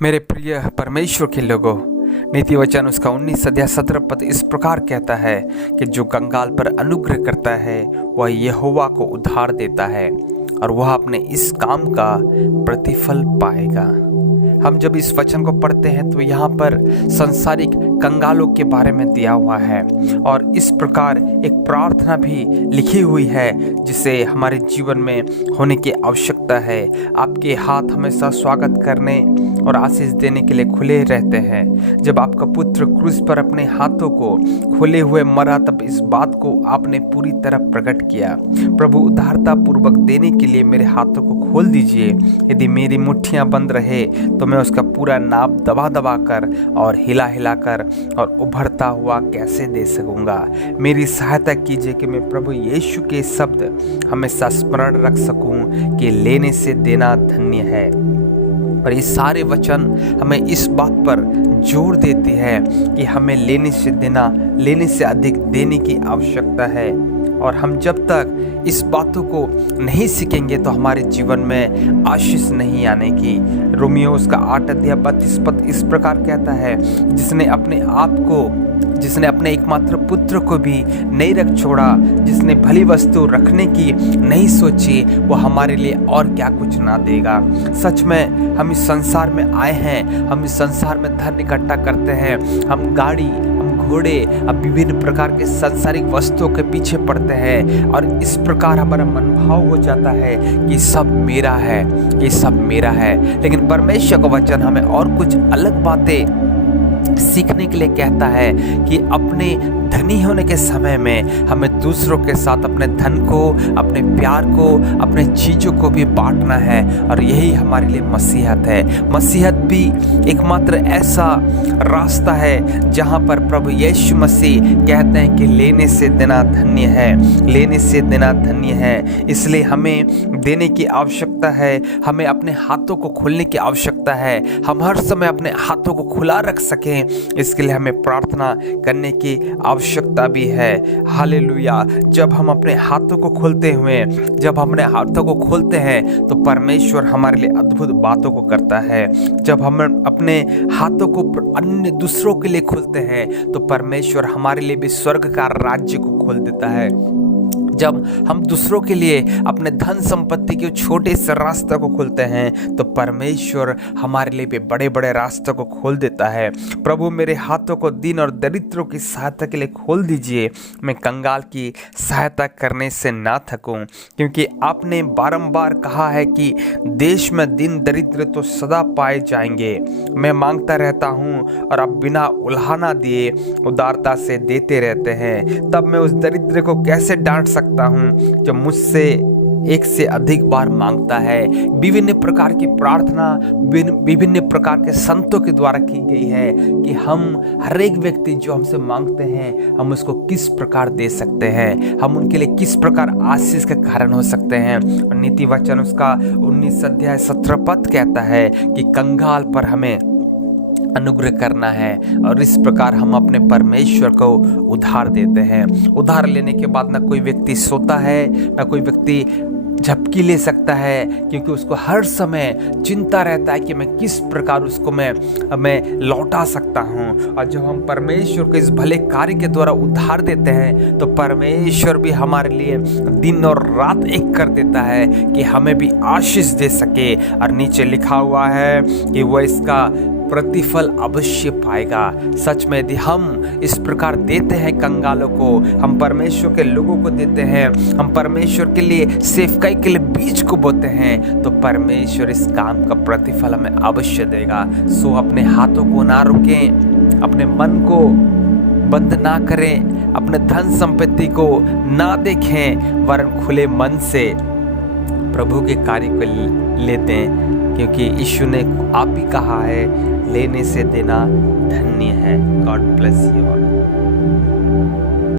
मेरे प्रिय परमेश्वर के लोगों, नीति वचन उसका 19 अध्याय 17 पद इस प्रकार कहता है कि जो कंगाल पर अनुग्रह करता है वह यहोवा को उद्धार देता है और वह अपने इस काम का प्रतिफल पाएगा। हम जब इस वचन को पढ़ते हैं तो यहाँ पर संसारिक कंगालों के बारे में दिया हुआ है और इस प्रकार एक प्रार्थना भी लिखी हुई है जिसे हमारे जीवन में होने की आवश्यकता है। आपके हाथ हमेशा स्वागत करने और आशीष देने के लिए खुले रहते हैं। जब आपका पुत्र क्रूस पर अपने हाथों को खोले हुए मरा तब इस बात को आपने पूरी तरह प्रकट किया। प्रभु उदारता पूर्वक देने के लिए मेरे हाथों को खोल दीजिए। यदि मेरी मुट्ठियां बंद रहे तो मैं उसका पूरा नाप दबा दबा कर और हिला हिला कर और उभरता हुआ कैसे दे सकूंगा। मेरी सहायता कीजिए कि मैं प्रभु यीशु के शब्द हमेशा स्मरण रख सकूं कि लेने से देना धन्य है। और ये सारे वचन हमें इस बात पर जोर देते हैं कि हमें लेने से अधिक देने की आवश्यकता है। और हम जब तक इस बातों को नहीं सीखेंगे तो हमारे जीवन में आशीष नहीं आने की। रोमियो उसका 8 अध्याय 32 पद इस प्रकार कहता है, जिसने अपने एकमात्र पुत्र को भी नहीं रख छोड़ा, जिसने भली वस्तु रखने की नहीं सोची, वो हमारे लिए और क्या कुछ ना देगा। सच में हम इस संसार में आए हैं, हम इस संसार में धन इकट्ठा करते हैं, हम गाड़ी, घोड़े, अब विभिन्न प्रकार के सांसारिक वस्तुओं के पीछे पड़ते हैं और इस प्रकार हमारा मनभाव हो जाता है कि सब मेरा है, ये सब मेरा है। लेकिन परमेश्वर का वचन हमें और कुछ अलग बातें सीखने के लिए कहता है कि अपने धनी होने के समय में हमें दूसरों के साथ अपने धन को, अपने प्यार को, अपने चीज़ों को भी बांटना है और यही हमारे लिए मसीहत है। मसीहत भी एकमात्र ऐसा रास्ता है जहाँ पर प्रभु यीशु मसीह कहते हैं कि लेने से देना धन्य है, लेने से देना धन्य है। इसलिए हमें देने की आवश्यकता है, हमें अपने हाथों को खोलने की आवश्यकता है। हम हर समय अपने हाथों को खुला रख सकें, इसके लिए हमें प्रार्थना करने की आवश्यकता भी है। हालेलुया। जब हम अपने हाथों को खोलते हैं तो परमेश्वर हमारे लिए अद्भुत बातों को करता है। जब हम अपने हाथों को अन्य दूसरों के लिए खोलते हैं तो परमेश्वर हमारे लिए भी स्वर्ग का राज्य को खोल देता है। जब हम दूसरों के लिए अपने धन संपत्ति के छोटे से रास्ते को खोलते हैं तो परमेश्वर हमारे लिए भी बड़े बड़े रास्तों को खोल देता है। प्रभु मेरे हाथों को दीन और दरिद्रों की सहायता के लिए खोल दीजिए, मैं कंगाल की सहायता करने से ना थकूं, क्योंकि आपने बारंबार कहा है कि देश में दीन दरिद्र तो सदा पाए जाएंगे। मैं मांगता रहता हूं और आप बिना उल्हाना दिए उदारता से देते रहते हैं। तब मैं उस दरिद्र को कैसे डांट सकता हूं जो मुझसे एक से अधिक बार मांगता है। विभिन्न प्रकार की प्रार्थना विभिन्न प्रकार के संतों के द्वारा की गई है कि हम हर एक व्यक्ति जो हमसे मांगते हैं हम उसको किस प्रकार दे सकते हैं, हम उनके लिए किस प्रकार आशीष का कारण हो सकते हैं। और नीति वचन उसका 19 अध्याय 17 पद कहता है कि कंगाल पर हमें अनुग्रह करना है और इस प्रकार हम अपने परमेश्वर को उधार देते हैं। उधार लेने के बाद ना कोई व्यक्ति सोता है, ना कोई व्यक्ति झपकी ले सकता है, क्योंकि उसको हर समय चिंता रहता है कि मैं किस प्रकार उसको मैं लौटा सकता हूँ। और जब हम परमेश्वर को इस भले कार्य के द्वारा उधार देते हैं तो परमेश्वर भी हमारे लिए दिन और रात एक कर देता है कि हमें भी आशीष दे सके। और नीचे लिखा हुआ है कि वह इसका प्रतिफल अवश्य पाएगा। सच में यदि हम इस प्रकार देते हैं कंगालों को, हम परमेश्वर के लोगों को देते हैं, हम परमेश्वर के लिए सेवकाई के लिए बीज को बोते हैं तो परमेश्वर इस काम का प्रतिफल हमें अवश्य देगा। सो अपने हाथों को ना रोकें, अपने मन को बंद ना करें, अपने धन संपत्ति को ना देखें, वरन खुले मन से प्रभु के कार्य को लेते हैं, क्योंकि यीशु ने आप ही कहा है लेने से देना धन्य है। God bless you all.